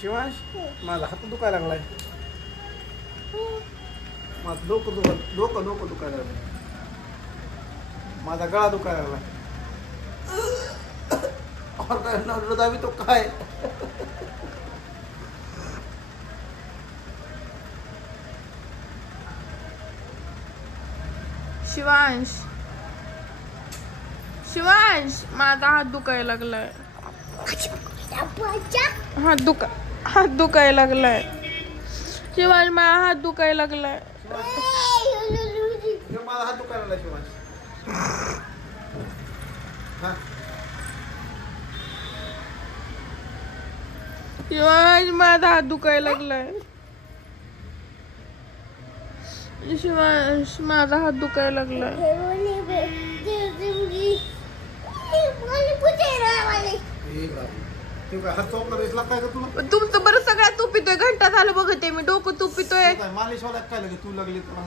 शिवांश माझा हात दुखायला लागलाय. माझं डोकं दुखायला लागलं. माझा गळा दुखायला लागलाय. दावी तो काय शिवांश माझा हात दुखायला लागलाय. हात दुखायला लागलाय. शिवांश माझा हात दुखायला लागलाय. माझा हात दुखायला लागलाय. शिवांश शिवांश माझा हात दुखायला लागलाय. शिवांश माझा हात दुखायला लागलाय. तुमचं बरं सगळ्यात तूप पितोय. घंटा झालं बघते मी. डोकं तूप पितोय.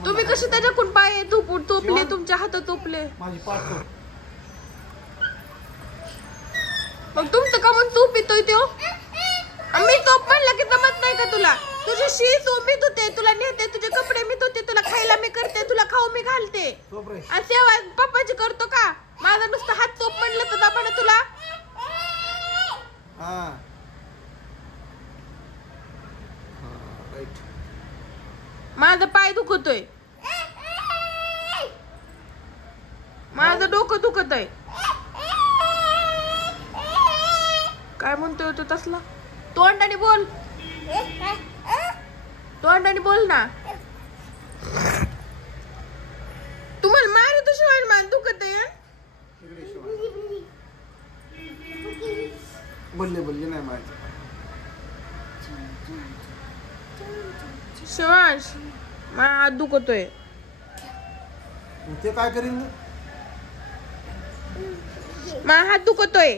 तुम्ही कसे त्याच्याकडून पाय तोपले. तुमच्या हात तोपले. मग तुमचं का म्हणून तूप पितोय तो. मी तोप म्हणलं की जमत नाही का तुला. तुझी शी तू मी धुते. तुला नेते. तुझे कपडे मी धुते. तुला खायला मी करते. तुला खाऊ मी घालते. आणि सेवा पप्पाची करतो का. माझा नुसतं हात तोप म्हणलं तर आपण तुला. माझा पाय दुखतोय. माझं डोकं दुखत आहे. काय म्हणतोय तू तसला. तोंडाने बोल. तोंडाने बोल ना. तुम्हाला मारू तर शिवाय मान दुखत आहे. बोलले नाही माहिती. शिवांश माझा हात दुखतोय. ते काय करीन. माझा हात दुखतोय.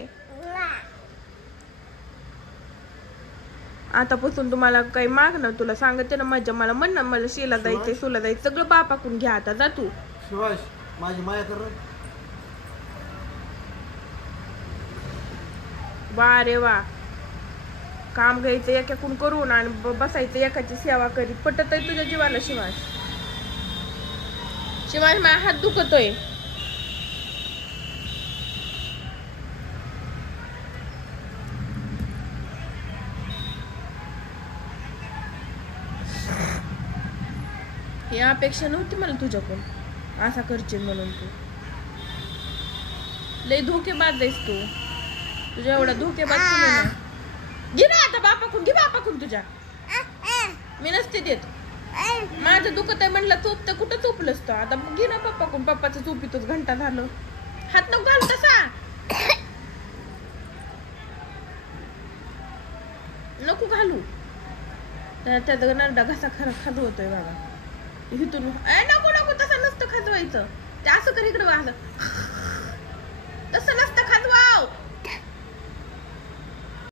आतापासून तुम्हाला काही माग ना. तुला सांगते ना मजा. मला म्हण ना. मला शेला जायचंय. सोला जायचं. सगळं बापाकडून घ्या. आता जा तू. शिवांश माझी माया कर. वा रे वा. काम घ्यायचं एकाकडून करून आणि बसायचं एकाची सेवा करीत. पटत आहे तुझ्या जीवाला शिवांश. माझा हात दुखतोय. ही अपेक्षा नव्हती मला तुझ्याकडून. असा करशील म्हणून. तू लय धोकेबाज आहेस तू. तुझ्या एवढा धोकेबाज कोणी नाही. घे ना आता बापाकडून. घे बापाकडून तुझ्या. मी नसते देत. माझं दुखत आहे म्हणलं. चोप तर कुठं चोपलंस तो. आता घे ना पप्पाकडून. पप्पाचं चोपीतच घंटा झालं. हात नको घाल तसा. नको घालू. त्याचा नरडा घसा खरा खाजवतोय बाबा. इथून नको तसं नसतं खाजवायचं. ते असं कर इकडं. तसं नसतं खाजवाव.